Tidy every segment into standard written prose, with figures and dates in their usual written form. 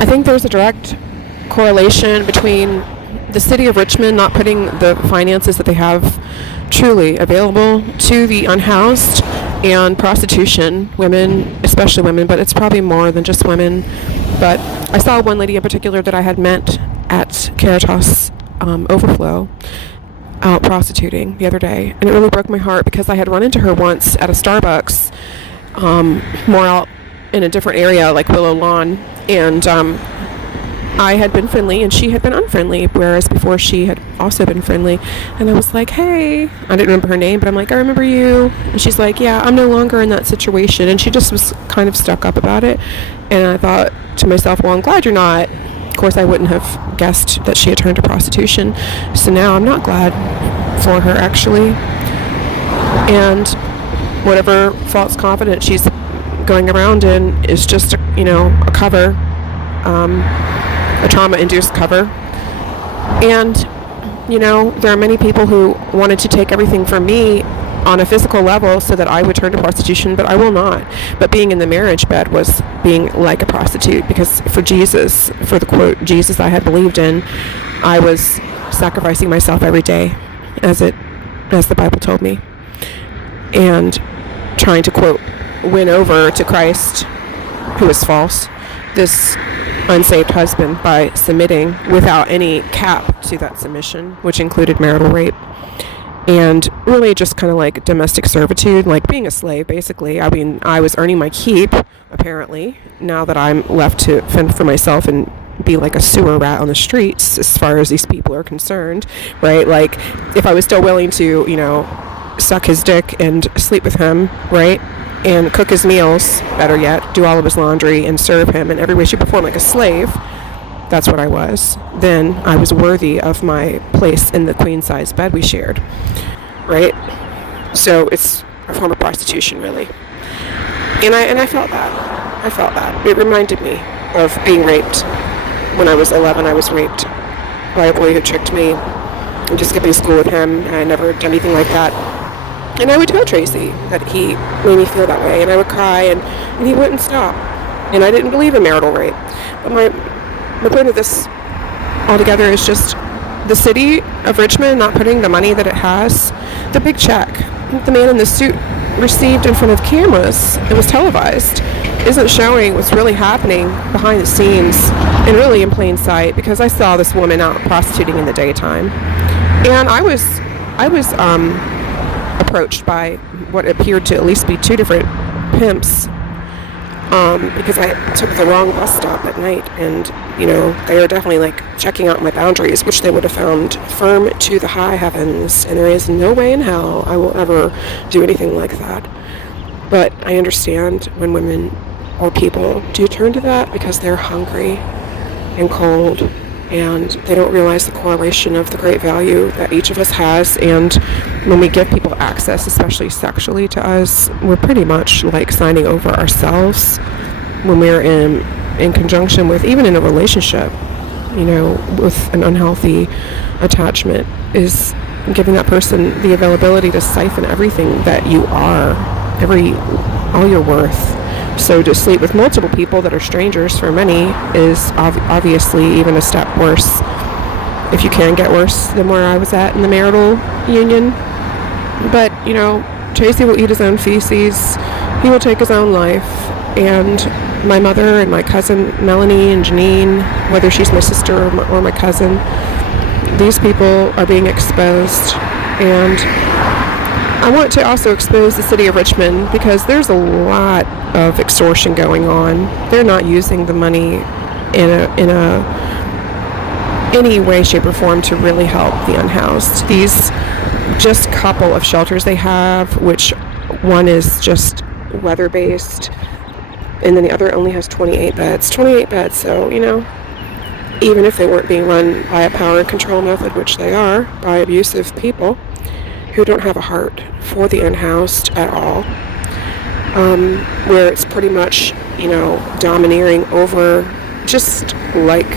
I think there's a direct correlation between the city of Richmond not putting the finances that they have truly available to the unhoused and prostitution, women, especially women, but it's probably more than just women. But I saw one lady in particular that I had met at Caritas Overflow out prostituting the other day, and it really broke my heart because I had run into her once at a Starbucks, more out in a different area like Willow Lawn, and I had been friendly and she had been unfriendly, whereas before she had also been friendly. And I was like, hey, I didn't remember her name, but I'm like, I remember you. And she's like, yeah, I'm no longer in that situation. And she just was kind of stuck up about it. And I thought to myself, well, I'm glad you're not. Of course, I wouldn't have guessed that she had turned to prostitution. So now I'm not glad for her, actually. And whatever false confidence she's going around in is just, a cover, a trauma-induced cover. And, there are many people who wanted to take everything from me on a physical level so that I would turn to prostitution, but I will not. But being in the marriage bed was being like a prostitute, because for Jesus, for the quote Jesus I had believed in, I was sacrificing myself every day, as the Bible told me, and trying to quote win over to Christ, who is false, this unsaved husband by submitting without any cap to that submission, which included marital rape and really just kind of like domestic servitude, like being a slave, basically. I mean, I was earning my keep, apparently, now that I'm left to fend for myself and be like a sewer rat on the streets as far as these people are concerned, right? Like, if I was still willing to, suck his dick and sleep with him, right? And cook his meals, better yet, do all of his laundry and serve him in every way, shape, or form like a slave, that's what I was, then I was worthy of my place in the queen-size bed we shared, right? So it's a form of prostitution, really. And I felt that. It reminded me of being raped. When I was 11, I was raped by a boy who tricked me into skipping school with him. I had never done anything like that. And I would tell Tracy that he made me feel that way, and I would cry, and he wouldn't stop. And I didn't believe in marital rape. But my point of this altogether is just the city of Richmond not putting the money that it has, the big check the man in the suit received in front of cameras, it was televised, isn't showing what's really happening behind the scenes and really in plain sight, because I saw this woman out prostituting in the daytime. And I was approached by what appeared to at least be two different pimps, because I took the wrong bus stop at night, and they were definitely like checking out my boundaries, which they would have found firm to the high heavens, and there is no way in hell I will ever do anything like that. But I understand when women or people do turn to that because they're hungry and cold, and they don't realize the correlation of the great value that each of us has. And when we give people access, especially sexually, to us, we're pretty much like signing over ourselves when we're in conjunction with, even in a relationship, with an unhealthy attachment, is giving that person the availability to siphon everything that you are, all your worth. So to sleep with multiple people that are strangers for many is obviously even a step worse, if you can get worse than where I was at in the marital union. But, Tracy will eat his own feces. He will take his own life. And my mother and my cousin Melanie and Janine, whether she's my sister or my cousin, these people are being exposed. And I want to also expose the city of Richmond, because there's a lot of extortion going on. They're not using the money in any way, shape, or form to really help the unhoused. These just couple of shelters they have, which one is just weather-based, and then the other only has 28 beds. 28 beds, so, even if they weren't being run by a power and control method, which they are, by abusive people who don't have a heart for the unhoused at all, where it's pretty much, domineering over, just like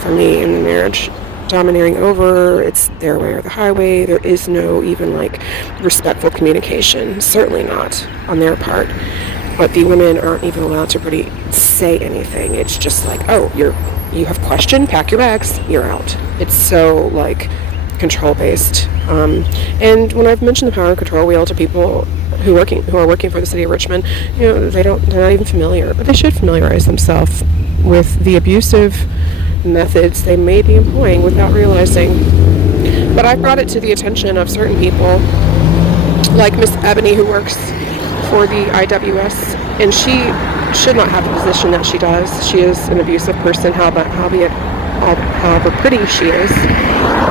for me in the marriage, domineering over, it's their way or the highway. There is no even respectful communication, certainly not on their part. but the women aren't even allowed to really say anything. It's just like, oh, you have question, pack your bags, you're out. It's so like control based. And when I've mentioned the power and control wheel to people who are working for the city of Richmond, they're not even familiar, but they should familiarize themselves with the abusive methods they may be employing without realizing. But I've brought it to the attention of certain people, like Miss Ebony, who works for the IWS, and she should not have the position that she does. She is an abusive person, however pretty she is,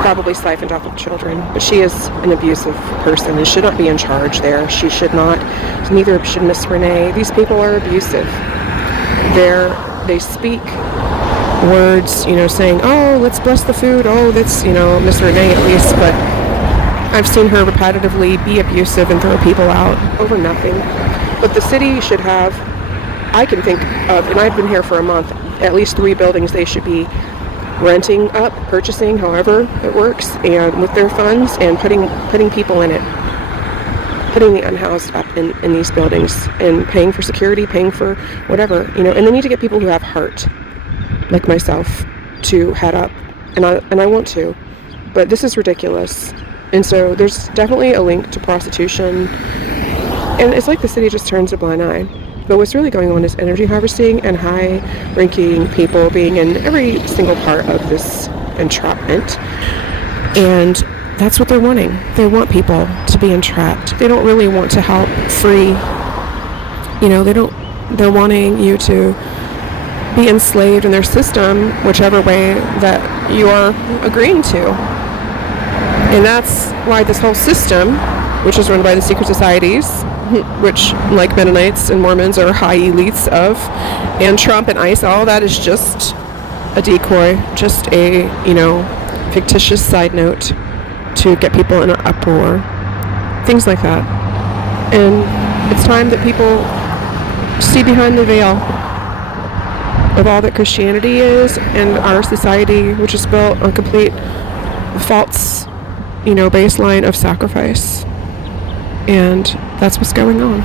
probably siphoned off of children, but she is an abusive person and should not be in charge there. She should not, neither should Miss Renee. These people are abusive. They speak words, saying, oh, let's bless the food, oh, that's, Miss Renee at least, but I've seen her repetitively be abusive and throw people out over nothing. But the city should have, I can think of, and I've been here for a month, at least 3 buildings they should be renting up, purchasing, however it works, and with their funds, and putting people in it, putting the unhoused up in these buildings, and paying for security, paying for whatever, and they need to get people who have heart, like myself, to head up, and I want to, but this is ridiculous. And so there's definitely a link to prostitution, and it's like the city just turns a blind eye. But what's really going on is energy harvesting and high-ranking people being in every single part of this entrapment. And that's what they're wanting. They want people to be entrapped. They don't really want to help free. They're wanting you to be enslaved in their system, whichever way that you are agreeing to. And that's why this whole system, which is run by the secret societies, which, like Mennonites and Mormons, are high elites of, and Trump and ICE, all that is just a decoy, just a, fictitious side note to get people in an uproar, things like that. And it's time that people see behind the veil of all that Christianity is and our society, which is built on complete false, baseline of sacrifice. And that's what's going on.